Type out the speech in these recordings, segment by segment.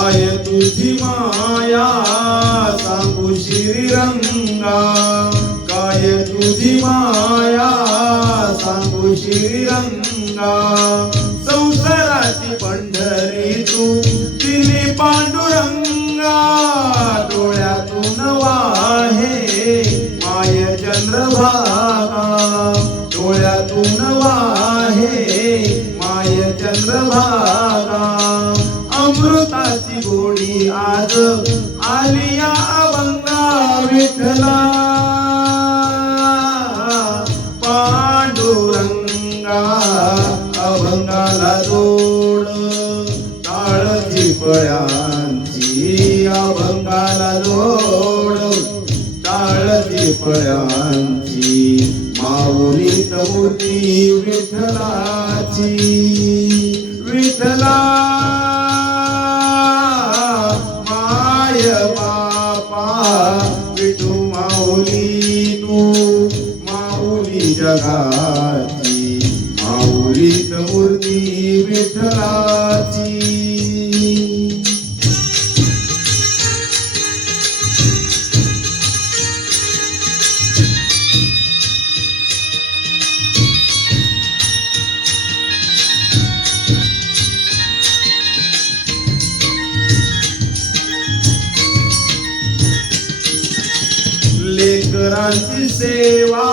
काय तुझी माया सांगू श्रीरंगा. काय तुझी माया सांगू श्रीरंगा. संसाराची पंढरी तू दिली पांडुरंगा. डोळ्यातून वा अमृताची आज आलिया अवंगा अभंगा विठ्ठला. पांडुरंगा अभंगाला जोड. टाळची पळ्यांची अभंगाला जोड. टाळची पळ्यांची माऊली मूर्ती विठलाची माऊली तू माऊली जगाची माऊलीत मूर्ती विठ्ठलाची. लेकरांची सेवा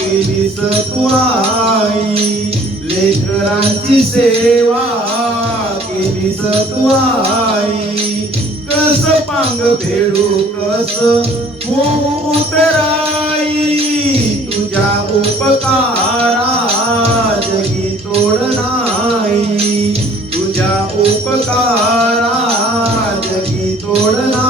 केली तू आई लेकरांची सेवा केली तू आई कस पांग फेडू कस होऊ उतराई. तुझ्या उपकारा जगी तोड नाही. तुझ्या उपकारा जगी तोड नाही.